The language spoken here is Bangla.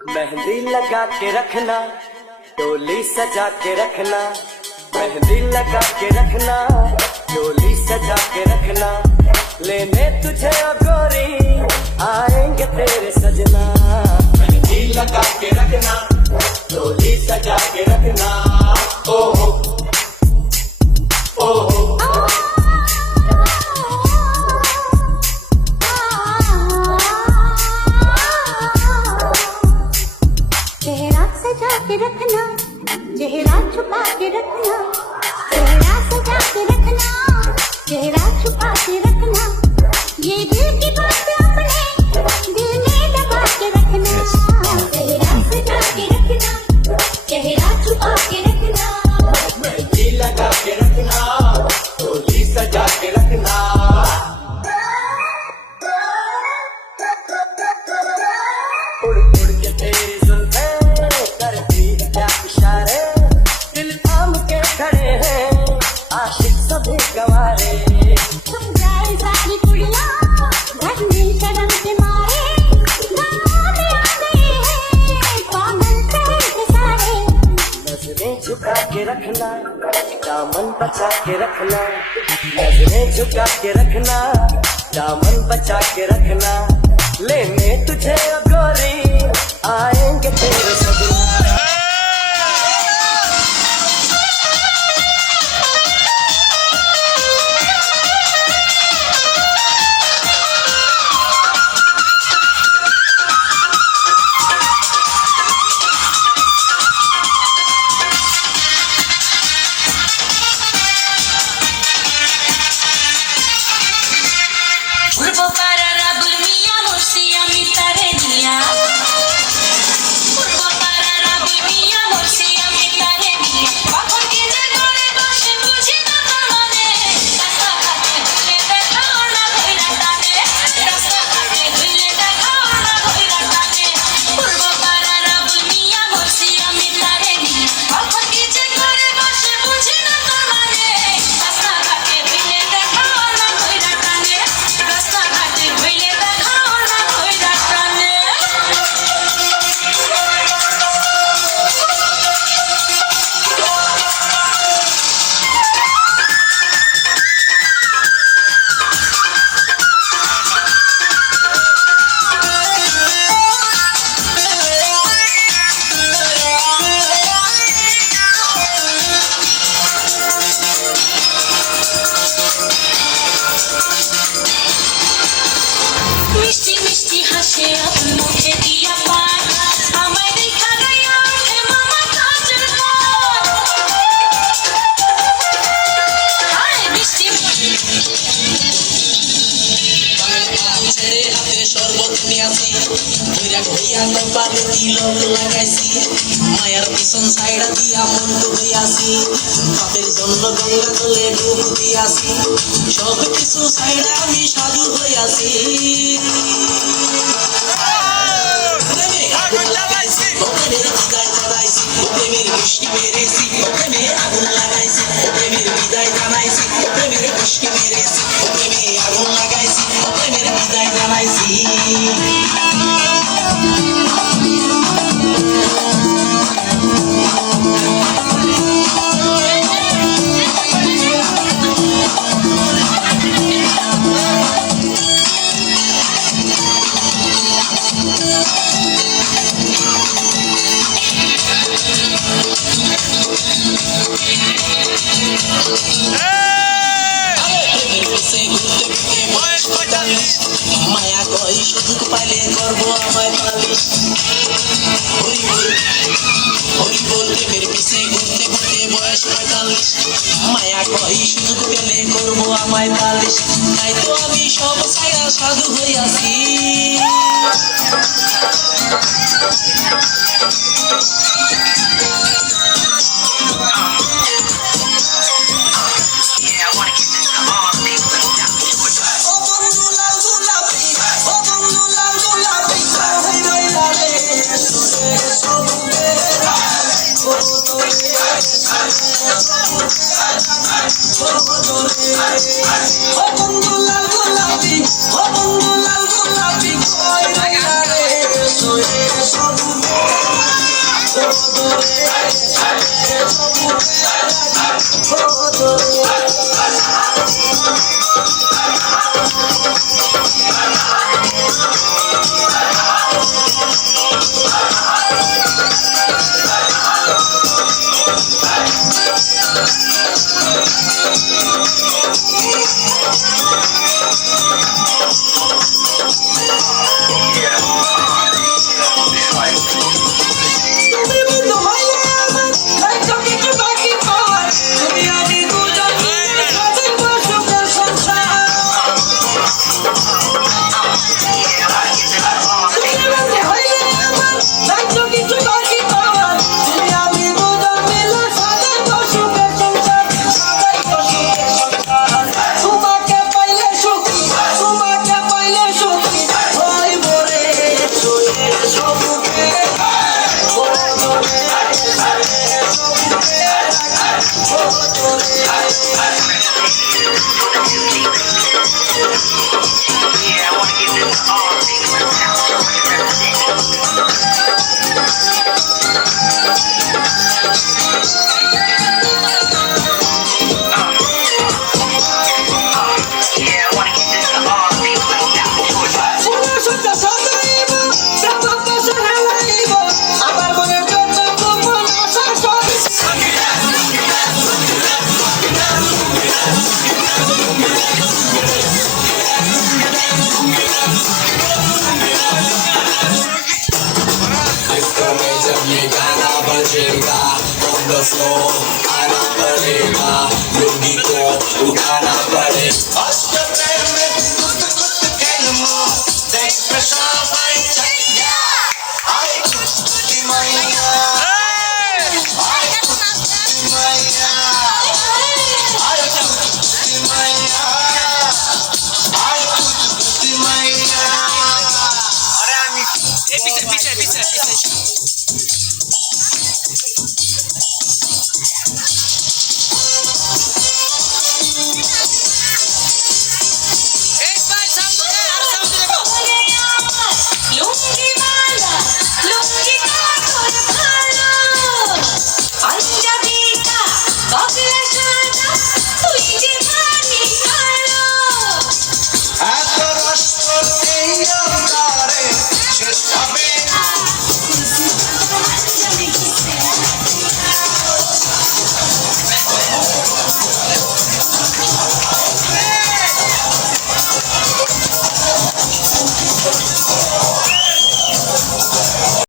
मेहंदी लगा के रखना, डोली सजा के रखना, मेहंदी लगा के रखना, डोली सजा के रखना, लेने तुझे ओ गोरी आएंगे तेरे सजना। मेहंदी लगा के रखना, डोली सजा के रखना, ओहो ओहो के रखना, चेहरा छुपा के रखना, चेहरा सजा के रखना, चेहरा छुपा के रखना, ये दिल की बात अपने दिल में दबा के रखना, चेहरा सजा के रखना, चेहरा छुपा के रखना, मेहंदी लगा के रखना, डोली सजा के रखना। उड़ उड़ के तेरी जुल्फें करती है क्या इशारे, दिल थाम के खड़े हैं आशिक सभी गवारे। तुम जाए सारी कुड़िया धरने शर्म के मारे, गाँव में आ गए हैं पागल शहर के सारे। नजरें झुका के रखना, दामन बचा के रखना, नजरें झुका के रखना, दामन बचा के रखना, लेने तुझे ओ गोरी आएंगे तेरे सजना। মিষ্টি মিষ্টি হাসে আপন মুখে দিয়া পান, আমায় দেখা গায়া ওঠে মামা কাজের গান। হায় মিষ্টি ছেড়ে হাতে শরবত নিয়াছি, দুইরা ঘুরিয়া কপালে তিলক লাগাইছি, মায়ার পিছন সাইডা দিয়া মন্দ হইয়াছি, পাপের জন্য গঙ্গা জলে ডুব দিয়াছি, সব কিছু সাইডা আমি সাধু হইয়াছি। প্রেমের বিদায় জানাইছি, প্রেমের বৃষ্টি মেরেছি, প্রেমে আগুন লাগাইছি, প্রেমের বিদায় জানাইছি, প্রেমের বৃষ্টি মেরেছি, প্রেমে আগুন লাগাইছি, প্রেমের বিদায় জানাইছি। মায়া কই সুযোগ পাইলে করবো আমায় পালিশ, হরি বল হরি বল, প্রেমের পিছে ঘুরতে ঘুরতে বয়স 45, মায়া কই সুযোগ পেলে করবো আমায় পালিশ, তাই তো আমি সব ছায়া সাধু হইয়াছি। তুমি বন্ধু হইলে আমার লাইফ কিছু বাকি পাওয়ার তুমি আমি দুজন মিলে সাজাইব সুখের সংসার তুমি বন্ধু হইলে আমার লাইফ কিছু বাকি পাওয়ার তুমি আমি দুজন মিলে সাজাইব সুখের সংসার সাজাইব সুখের সংসার তোমাকে পাইলে সুখী হইব রে চলে সবুকে আমার মনের যত গোপন আশা সব में जब ये गाना बजेगा on the floor आना पड़ेगा लुंगी को उठाना पड़ेगा পিছে